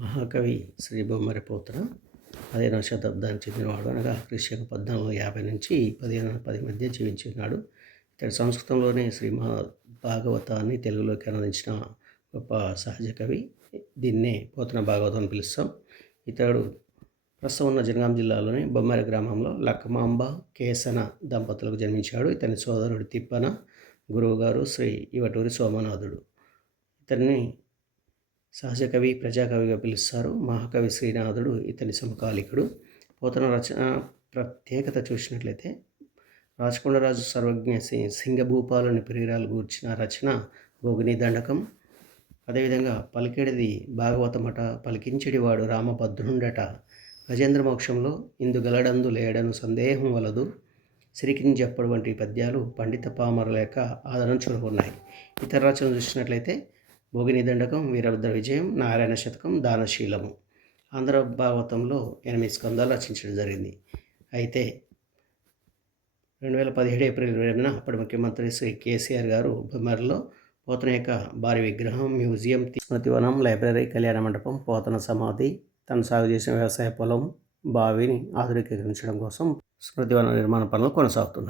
మహాకవి శ్రీ బొమ్మరి పోతన పదిహేనవ శతాబ్దానికి చెందినవాడు అనగా క్రిస్టియన్ పద్నాలుగు యాభై నుంచి పదిహేను పది మధ్య జీవించున్నాడు. ఇతడు సంస్కృతంలోనే శ్రీమహా భాగవతాన్ని తెలుగులోకి అనువదించిన గొప్ప సహజ కవి. దీన్నే పోతన భాగవతం అని పిలుస్తాం. ఇతడు ప్రస్తుతం ఉన్న జనగాం జిల్లాలోని బొమ్మరి గ్రామంలో లక్కమాంబ కేసన దంపతులకు జన్మించాడు. ఇతని సోదరుడు తిప్పన గురువుగారు శ్రీ ఇవటూరి సోమనాథుడు. ఇతన్ని సహజ కవి ప్రజాకవిగా పిలుస్తారు. మహాకవి శ్రీనాథుడు ఇతని సమకాలికుడు. పోతన రచన ప్రత్యేకత చూసినట్లయితే రాజకొండరాజు సర్వజ్ఞ సింగభూపాలని ప్రియురాలు గూర్చిన రచన భోగిని దండకం. అదేవిధంగా పలికేడిది భాగవతమట పలికించెడివాడు రామభద్రుండట. గజేంద్ర మోక్షంలో ఇందు గలడందు లేడను సందేహం వలదు. సిరికిని చెప్పడు వంటి పద్యాలు పండిత పామర లేక ఆదరణ చూరుకున్నాయి ఇతర రచనలు చూసినట్లయితే భోగిని దండకం వీరభద్ర విజయం నారాయణ శతకం దానశీలము. ఆంధ్ర భాగవతంలో ఎనిమిది స్కందాలు రచించడం జరిగింది. అయితే రెండు వేల పదిహేడు ఏప్రిల్ ఇరవైన అప్పటి ముఖ్యమంత్రి శ్రీ కేసీఆర్ గారు బొమ్మరిలో పోతన యొక్క భారీ విగ్రహం మ్యూజియం స్మృతివనం లైబ్రరీ కళ్యాణ మండపం పోతన సమాధి తను సాగు చేసిన వ్యవసాయ పొలం బావిని ఆధునీకరించడం కోసం స్మృతివనం నిర్మాణ పనులు కొనసాగుతున్నాయి.